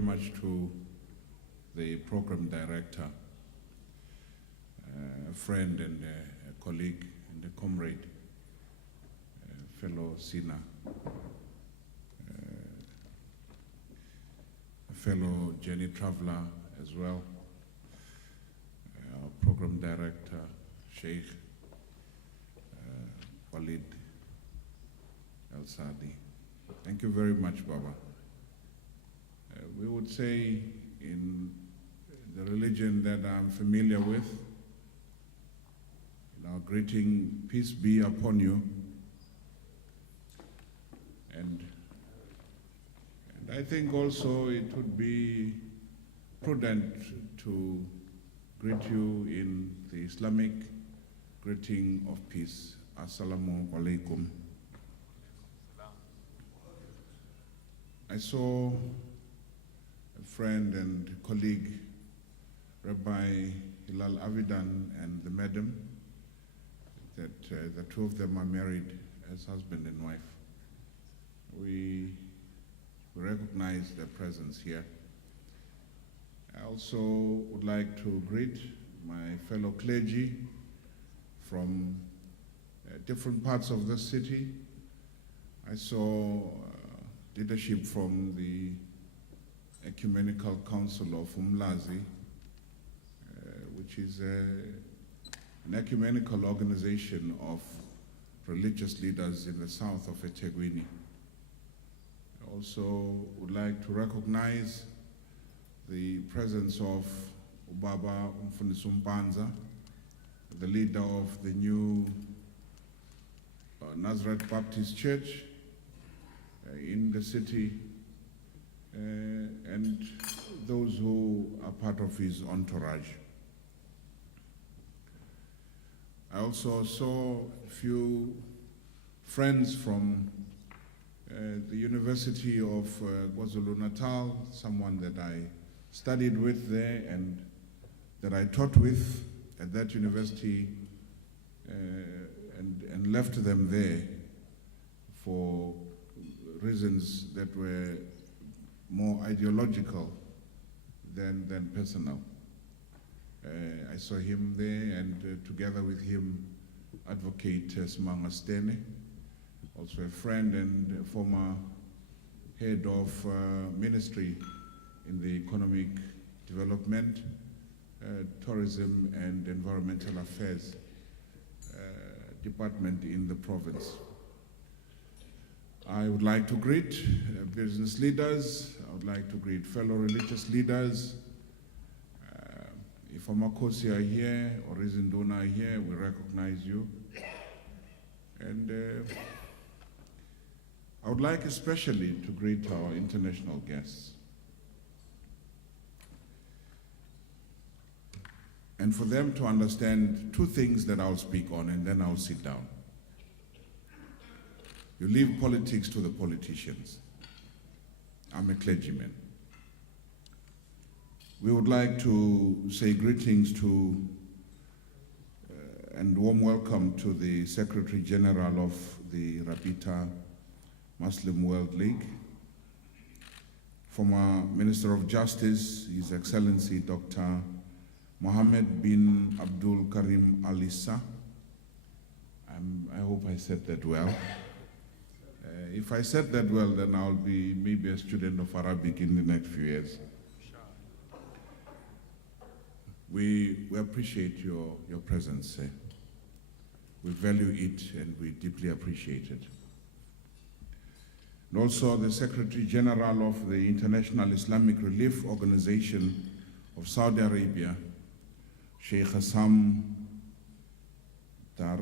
very much to the program director, a friend and a colleague and a comrade, a fellow sinner, a fellow journey traveler as well, our program director, Sheikh Walid El-Sadi. Thank you very much, Baba. We would say in the religion that I'm familiar with, in our greeting, peace be upon you. And I think also it would be prudent to greet you in the Islamic greeting of peace. Assalamu alaikum. I saw a friend and colleague, Rabbi Hilal Avidan, and the madam, that the two of them are married as husband and wife. We recognize their presence here. I also would like to greet my fellow clergy from different parts of the city. I saw leadership from the Ecumenical Council of Umlazi, which is an ecumenical organization of religious leaders in the south of eThekwini. I also would like to recognize the presence of Ubaba Umfundisi Mpanza, the leader of the new Nazareth Baptist Church in the city, and those who are part of his entourage. I also saw a few friends from the University of KwaZulu-Natal, someone that I studied with there and that I taught with at that university, and left them there for reasons that were more ideological than personal. I saw him there, and together with him, Advocate Smanga Stene, also a friend and a former head of ministry in the economic development, tourism and environmental affairs department in the province. I would like to greet business leaders. I would like to greet fellow religious leaders. If Inkosi are here or Izinduna are here, we recognize you. And I would like especially to greet our international guests. And for them to understand two things that I'll speak on, and then I'll sit down. You leave politics to the politicians. I'm a clergyman. We would like to say greetings to and warm welcome to the Secretary General of the Rabita Muslim World League, former Minister of Justice, His Excellency Dr. Mohammed bin Abdul Karim Alissa. I hope I said that well. If I said that well, then I'll be maybe a student of Arabic in the next few years. We appreciate your presence. We value it and we deeply appreciate it. And also the Secretary General of the International Islamic Relief Organization of Saudi Arabia, Sheikh Hassam Dar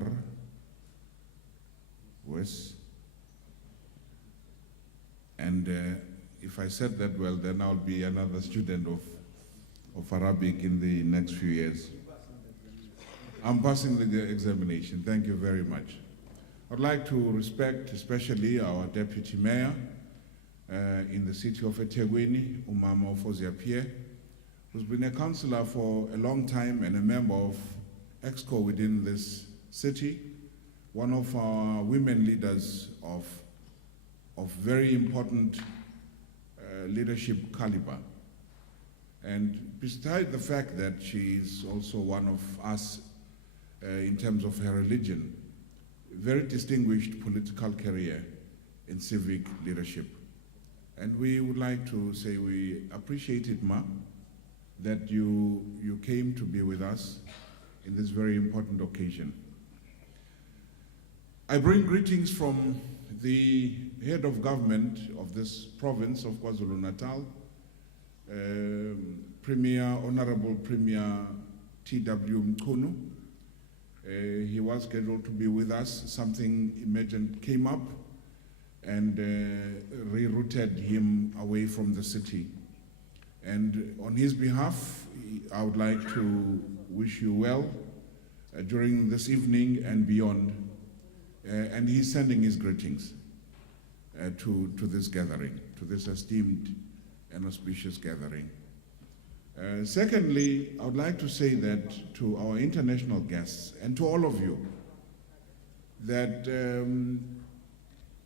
Wes. And if I said that well, then I'll be another student of Arabic in the next few years. I'm passing the examination. Thank you very much. I'd like to respect especially our Deputy Mayor in the city of eThekwini, Umama Ofozia Pierre, who's been a councillor for a long time and a member of EXCO within this city, one of our women leaders of very important leadership caliber. And besides the fact that she is also one of us in terms of her religion, very distinguished political career in civic leadership. And we would like to say we appreciate it, Ma, that you came to be with us in this very important occasion. I bring greetings from the head of government of this province of KwaZulu-Natal, Honorable Premier T.W. Mthethwa. He was scheduled to be with us. Something emergent came up and rerouted him away from the city. And on his behalf, I would like to wish you well during this evening and beyond. And he's sending his greetings to this gathering, to this esteemed and auspicious gathering. Secondly, I would like to say that to our international guests and to all of you, that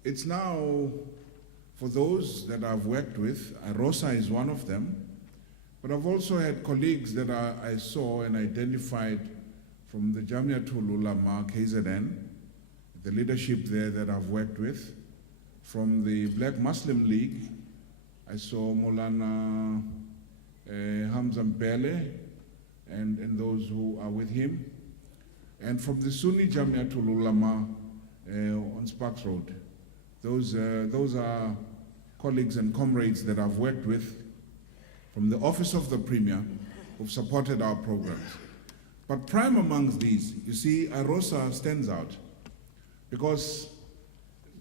it's now, for those that I've worked with, Rosa is one of them, but I've also had colleagues that I saw and identified from the Jamiatul Ulama KZN, the leadership there that I've worked with. From the Black Muslim League, I saw Maulana Hamza Mpele and those who are with him. And from the Sunni Jamiatul Ulama on Sparks Road. Those are colleagues and comrades that I've worked with from the Office of the Premier who've supported our programs. But prime amongst these, you see, Arosa stands out because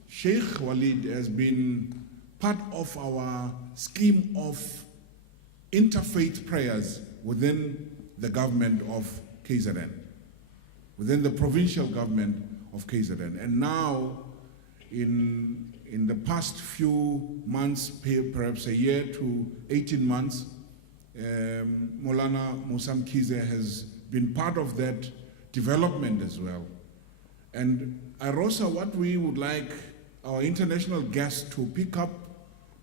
Sheikh Walid has been part of our scheme of interfaith prayers within the government of KZN, within the provincial government of KZN. And now, in the past few months, perhaps a year to 18 months, Maulana Musam Kize has been part of that development as well. And Arosa, what we would like our international guests to pick up,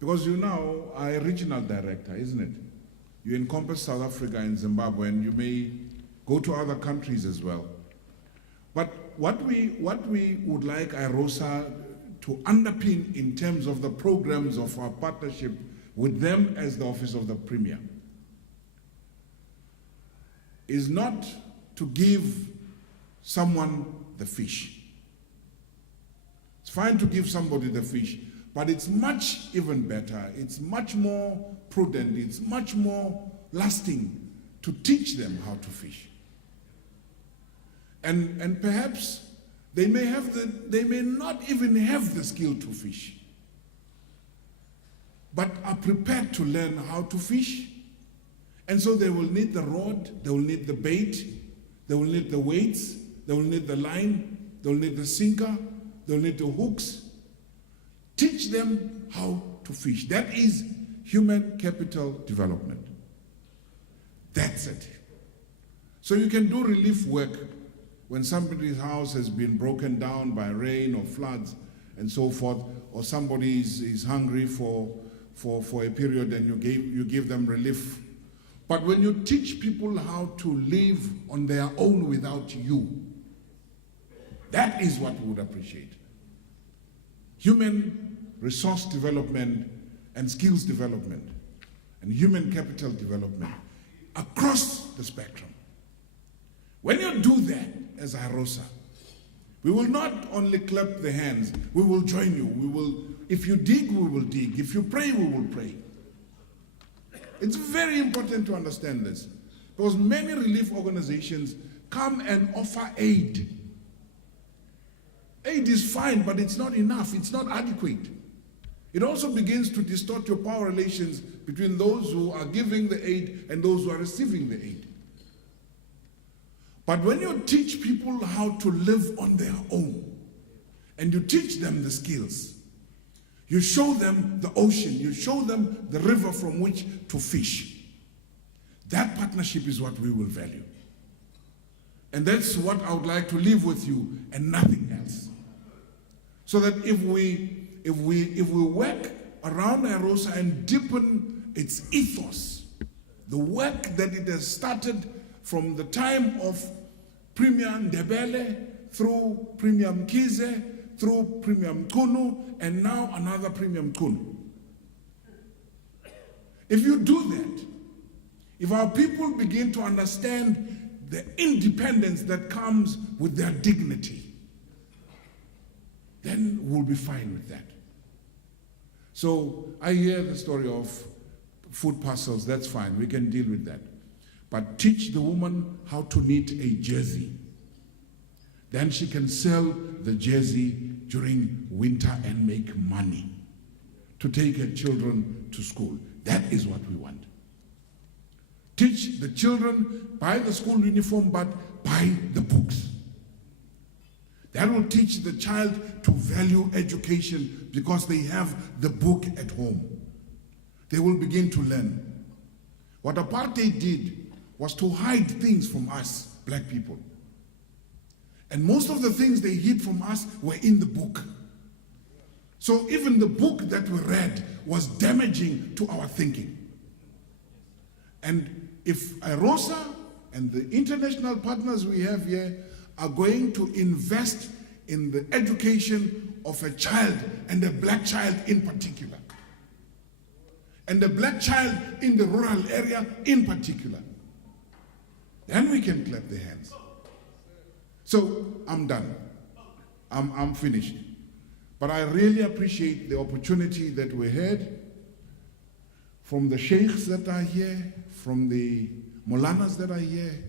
because you now are a regional director, isn't it? You encompass South Africa and Zimbabwe, and you may go to other countries as well. But what we would like Arosa to underpin in terms of the programs of our partnership with them as the Office of the Premier is not to give someone the fish. It's fine to give somebody the fish, but it's much even better, it's much more prudent, it's much more lasting to teach them how to fish. And perhaps they may not even have the skill to fish, but are prepared to learn how to fish. And so they will need the rod, they will need the bait, they will need the weights, they will need the line, they will need the sinker, they will need the hooks. Teach them how to fish. That is human capital development. That's it. So you can do relief work when somebody's house has been broken down by rain or floods and so forth, or somebody is hungry for a period and you give them relief. But when you teach people how to live on their own without you, that is what we would appreciate. Human resource development and skills development and human capital development across the spectrum. When you do that as Arosa, we will not only clap the hands, we will join you. We will, if you dig, we will dig. If you pray, we will pray. It's very important to understand this, because many relief organizations come and offer aid. Aid is fine, but it's not enough, it's not adequate. It also begins to distort your power relations between those who are giving the aid and those who are receiving the aid. But when you teach people how to live on their own, and you teach them the skills, you show them the ocean, you show them the river from which to fish, that partnership is what we will value. And that's what I would like to leave with you, and nothing else. So that if we work around Arosa and deepen its ethos. The work that it has started from the time of Premier Ndebele, through Premier Mkize, through Premier Mkunu, and now another Premier Mkunu. If you do that, if our people begin to understand the independence that comes with their dignity, then we'll be fine with that. So I hear the story of food parcels, that's fine, we can deal with that. But teach the woman how to knit a jersey. Then she can sell the jersey during winter and make money to take her children to school. That is what we want. Teach the children, buy the school uniform, but buy the books. That will teach the child to value education because they have the book at home. They will begin to learn. What apartheid did was to hide things from us, black people. And most of the things they hid from us were in the book. So even the book that we read was damaging to our thinking. And if Arosa and the international partners we have here are going to invest in the education of a child, and a black child in particular, and the black child in the rural area in particular, then we can clap the hands. So I'm done. I'm finished. But I really appreciate the opportunity that we had from the sheikhs that are here, from the Molanas that are here,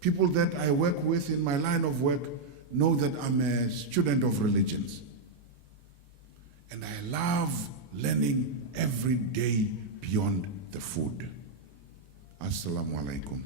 people that I work with in my line of work know that I'm a student of religions. And I love learning every day beyond the food. Assalamu alaikum.